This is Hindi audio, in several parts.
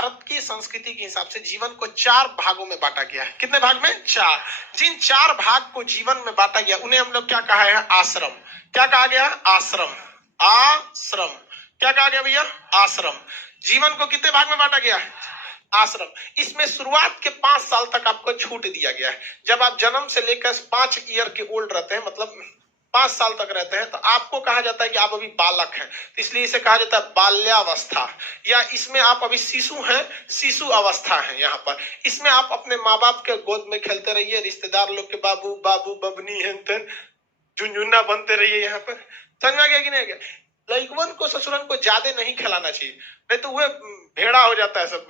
भारत की संस्कृति के हिसाब से जीवन को 4 भागों में बांटा गया है। कितने भाग में? 4। जिन 4 भाग को जीवन में बांटा गया उन्हें हम लोग क्या कहा है? आश्रम। क्या कहा गया? आश्रम। आश्रम। क्या कहा गया भैया? आश्रम। जीवन को कितने भाग में बांटा गया है? आश्रम। इसमें शुरुआत के 5 साल तक आपको छूट दिया गया है। जब आप जन्म से लेकर 5 ईयर के ओल्ड रहते हैं, मतलब 5 साल तक रहते हैं, तो आपको कहा जाता है कि आप अभी बालक हैं, तो इसलिए इसे कहा जाता है बाल्यावस्था, या इसमें आप अभी शिशु हैं, शिशु अवस्था है। यहाँ पर इसमें आप अपने माँ बाप के गोद में खेलते रहिए, रिश्तेदार लोग के बाबू बाबू बबनी है झुनझुना बनते रहिए। यहाँ पर समझ में आ गया कि नहीं आ गया? लड़कवन को ससुरन को ज्यादा नहीं खिलाना चाहिए, नहीं तो वह भेड़ा हो जाता है। सब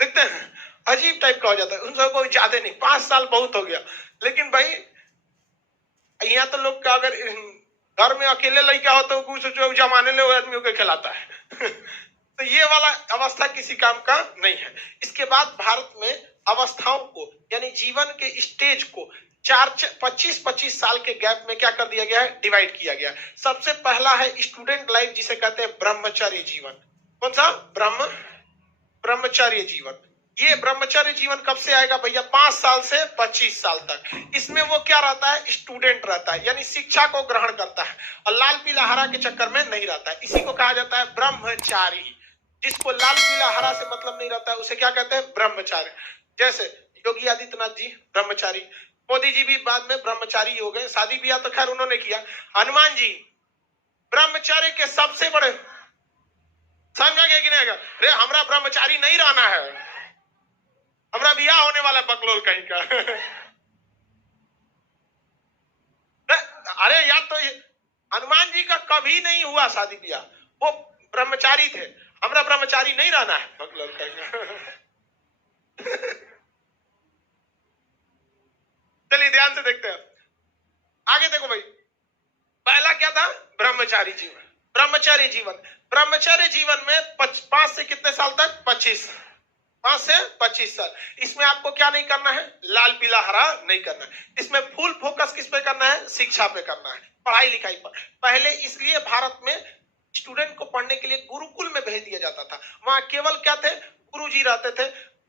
देखते हैं अजीब टाइप का हो जाता है। उन सबको ज्यादा नहीं, 5 साल बहुत हो गया। लेकिन भाई यहाँ तो लोग का अगर घर में अकेले लड़का हो तो कुछ जमाने ले आदमियों को खिलाता है तो ये वाला अवस्था किसी काम का नहीं है। इसके बाद भारत में अवस्थाओं को, यानी जीवन के स्टेज को 25 साल के गैप में क्या कर दिया गया है? डिवाइड किया गया। सबसे पहला है स्टूडेंट लाइफ, जिसे कहते हैं ब्रह्मचर्य जीवन। कौन सा? ब्रह्मचर्य जीवन। ये ब्रह्मचर्य जीवन कब से आएगा भैया? 5 साल से 25 साल तक। इसमें वो क्या रहता है? स्टूडेंट रहता है, यानी शिक्षा को ग्रहण करता है और लाल पीला हरा के चक्कर में नहीं रहता है। इसी को कहा जाता है ब्रह्मचारी। जिसको लाल पीला हरा से मतलब नहीं रहता है उसे क्या कहते हैं? ब्रह्मचारी। जैसे योगी आदित्यनाथ जी ब्रह्मचारी, मोदी जी भी बाद में ब्रह्मचारी हो गए। शादी ब्याह तो खैर उन्होंने किया। हनुमान जी ब्रह्मचारी के सबसे बड़े, समझा गया कि नहीं? अरे हमरा ब्रह्मचारी नहीं रहना है, हमरा ब्याह होने वाला बकलोल कहीं का अरे यार, तो हनुमान जी का कभी नहीं हुआ शादी ब्याह, वो ब्रह्मचारी थे। हमरा ब्रह्मचारी नहीं रहना है, बकलोल कहीं का चलिए ध्यान से देखते हैं आगे। देखो भाई, पहला क्या था? ब्रह्मचारी जीवन। ब्रह्मचर्य जीवन, ब्रह्मचर्य जीवन में 5 से कितने साल तक? 25। 5 से 25 साल। इसमें आपको क्या नहीं करना है? लाल पीला हरा नहीं करना है। इसमें फुल फोकस किस पे करना है? शिक्षा पे करना है, पढ़ाई लिखाई पर। पहले इसलिए भारत में स्टूडेंट को पढ़ने के लिए गुरुकुल में भेज दिया जाता था। वहां केवल क्या थे? गुरुजी रहते थे,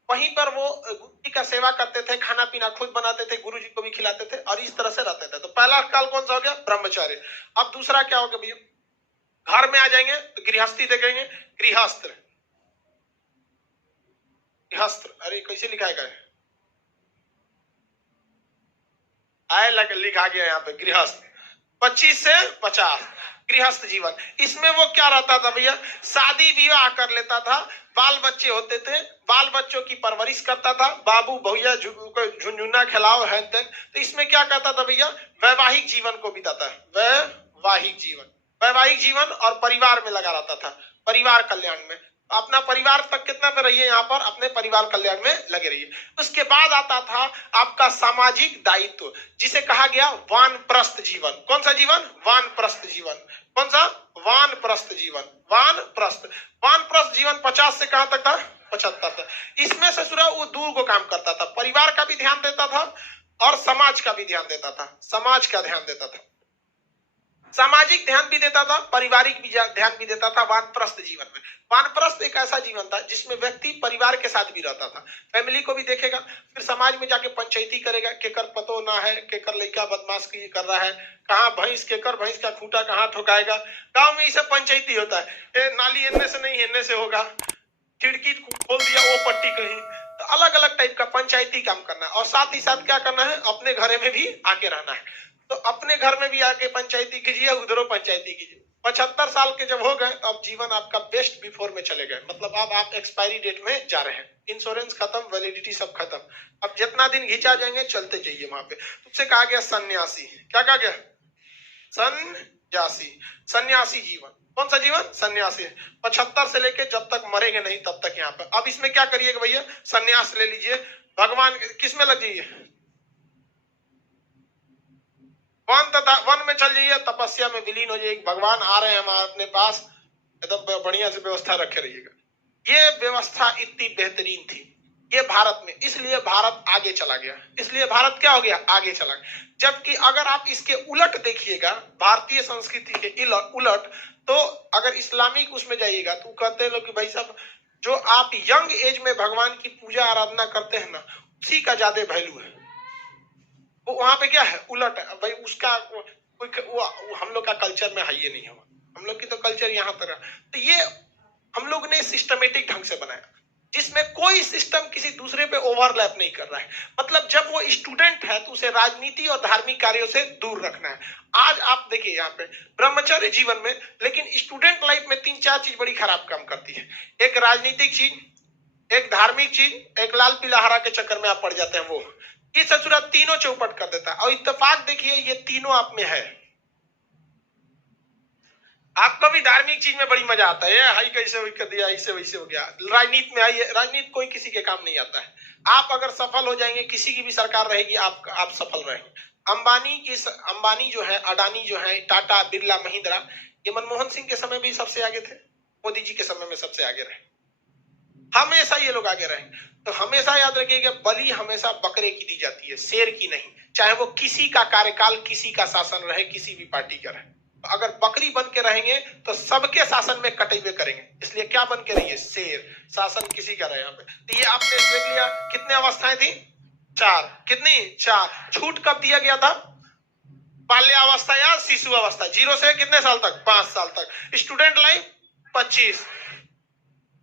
वहीं पर वो गुरु जी का सेवा करते थे, खाना पीना खुद बनाते थे, गुरु जी को भी खिलाते थे, और इस तरह से रहते थे। तो पहला काल कौन सा हो गया? ब्रह्मचर्य। अब दूसरा क्या होगा भैया? घर में आ जाएंगे तो गृहस्थी देखेंगे। गृहस्थ, गृहस्थ, अरे कैसे लिखा है? आए लग लिखा गया यहाँ पे गृहस्थ। 25 से 50 गृहस्थ जीवन। इसमें वो क्या रहता था भैया? शादी विवाह कर लेता था, बाल बच्चे होते थे, बाल बच्चों की परवरिश करता था, बाबू भैया झुनझुना खिलाओ है। तो इसमें क्या कहता था भैया? वैवाहिक जीवन को बिताता है। वैवाहिक जीवन, वैवाहिक जीवन और परिवार में लगा रहता था, परिवार कल्याण में। अपना परिवार तक कितना पे रहिए? यहाँ पर अपने परिवार कल्याण में लगे रहिए। उसके बाद आता था आपका सामाजिक दायित्व, जिसे कहा गया वानप्रस्थ जीवन। कौन सा जीवन? वानप्रस्थ जीवन। कौन सा? वानप्रस्थ जीवन। वानप्रस्थ जीवन 50 से कहां तक था? 75 तक। इसमें ससुरा वो दूर को काम करता था, परिवार का भी ध्यान देता था और समाज का भी ध्यान देता था, समाज का ध्यान देता था, सामाजिक ध्यान भी देता था, पारिवारिक भी ध्यान भी देता था। वानप्रस्थ जीवन में, वानप्रस्थ एक ऐसा जीवन था जिसमें व्यक्ति परिवार के साथ भी रहता था, फैमिली को भी देखेगा, फिर समाज में जाके पंचायती करेगा, केकर पतो ना है, केकर लड़का बदमाश की कर रहा है, कहाँ भैंस, केकर भैंस का खूंटा कहाँ ठोकाएगा। गांव में ये सब पंचायती होता है। नाली इनने से नहीं हिलने से होगा, खिड़की खोल दिया वो पट्टी कहीं, तो अलग अलग टाइप का पंचायती काम करना है। और साथ ही साथ क्या करना है? अपने घरे में भी आके रहना है। तो अपने घर में भी आके पंचायती कीजिए, उधरों पंचायती कीजिए। 75 साल के जब हो गए तो अब जीवन आपका बेस्ट बिफोर में चले गए, मतलब अब आप एक्सपायरी डेट में जा रहे हैं, इंश्योरेंस खत्म, वैलिडिटी सब खत्म। अब जितना दिन घिंचा जाएंगे चलते जाइए वहां पे। तुमसे कहा गया सन्यासी। क्या कहा गया? सन्यासी, सन्यासी जीवन। कौन सा जीवन? सन्यासी। 75 से लेके जब तक मरेंगे नहीं तब तक यहाँ पे। अब इसमें क्या करिएगा भैया? सन्यास ले लीजिए, भगवान किस में लग जाइए? वन में चल जाइए, तपस्या में विलीन हो जाइए। भगवान आ रहे हैं हमारे अपने पास, एकदम बढ़िया से व्यवस्था रखे रहिएगा। ये व्यवस्था इतनी बेहतरीन थी ये भारत में, इसलिए भारत आगे चला गया। इसलिए भारत क्या हो गया? आगे चला गया। जबकि अगर आप इसके उलट देखिएगा, भारतीय संस्कृति के उलट, तो अगर इस्लामिक उसमें जाइएगा तो कहते हैं लोग कि भाई साहब जो आप यंग एज में भगवान की पूजा आराधना करते हैं ना, उसी का ज्यादा वैल्यू है। वो वहां पे क्या है, उलट है भाई, उसका वो हम लोग का कल्चर में है ये नहीं है, हम लोग की तो कल्चर यहाँ पर है। तो ये हम लोग ने सिस्टमेटिक ढंग से बनाया, जिसमें कोई सिस्टम किसी दूसरे पे ओवरलैप नहीं कर रहा है। मतलब जब वो स्टूडेंट है तो उसे राजनीति और धार्मिक कार्यों से दूर रखना है। आज आप देखिए यहाँ पे ब्रह्मचर्य जीवन में, लेकिन स्टूडेंट लाइफ में 3-4 चीज बड़ी खराब काम करती है। एक राजनीतिक चीज, एक धार्मिक चीज, एक लाल पीला हरा के चक्कर में आप पड़ जाते हैं। वो ये ससुरा तीनों चौपट कर देता है। और इत्तेफाक देखिए ये तीनों आप में है। आपको भी धार्मिक चीज में बड़ी मजा आता है, हाई कैसे कर दिया, ऐसे वैसे हो गया। राजनीति में आइए, राजनीति कोई किसी के काम नहीं आता है। आप अगर सफल हो जाएंगे, किसी की भी सरकार रहेगी, आप सफल रहेंगे। अंबानी जो है, अडानी जो है, टाटा, बिरला, महिंद्रा, ये मनमोहन सिंह के समय भी सबसे आगे थे, मोदी जी के समय में सबसे आगे रहे, हमेशा ये लोग आगे रहे। तो हमेशा याद रखिएगा, बलि हमेशा बकरे की दी जाती है, शेर की नहीं। चाहे वो किसी का कार्यकाल, किसी का शासन रहे, किसी भी पार्टी का रहे। तो अगर बकरी बन के रहेंगे तो सबके शासन में कटेबे करेंगे। इसलिए क्या बन के रहिए, शेर, शासन किसी का रहे यहाँ पे। तो ये आपने देख लिया कितने अवस्थाएं थी, 4। कितनी, 4। छूट कब दिया गया था, बाल्यावस्था या शिशु अवस्था, 0 से कितने साल तक, 5 साल तक। स्टूडेंट लाइफ 25,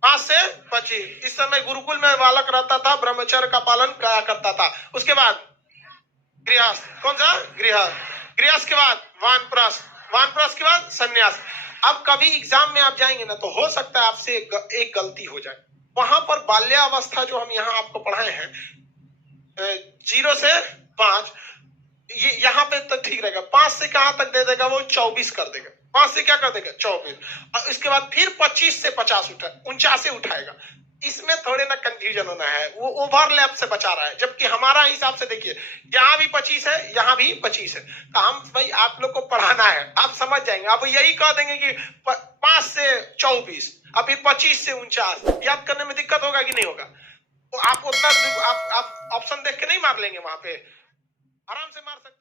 5 से 25। इस समय गुरुकुल में बालक रहता था, ब्रह्मचर्य का पालन किया करता था। उसके बाद गृहस्थ, कौन सा, गृहस्थ। गृहस्थ के बाद वानप्रस्थ, वानप्रस्थ के बाद संन्यास। अब कभी एग्जाम में आप जाएंगे ना, तो हो सकता है आपसे एक गलती हो जाए। वहां पर बाल्यावस्था जो हम यहाँ आपको पढ़ाए हैं, 0 से 5, ये यहाँ पे तो ठीक रहेगा। 5 से कहां तक दे देगा, वो 24 कर देगा। 5 से क्या कर देगा, 24। और इसके बाद फिर 25 से 50 49 से उठाएगा। इसमें थोड़े ना कंफ्यूजन होना है, वो ओवरलैप से बचा रहा है। जबकि हमारा हिसाब से देखिए, यहाँ भी 25 है, यहाँ भी 25 है। तो हम भाई आप लोग को पढ़ाना है, आप समझ जाएंगे। आप यही कह देंगे कि 5 से 24, अब फिर 25 से 49, याद करने में दिक्कत होगा कि नहीं होगा। तो आप उतना आप ऑप्शन देख के नहीं मार लेंगे, वहां पे आराम से मार सकते।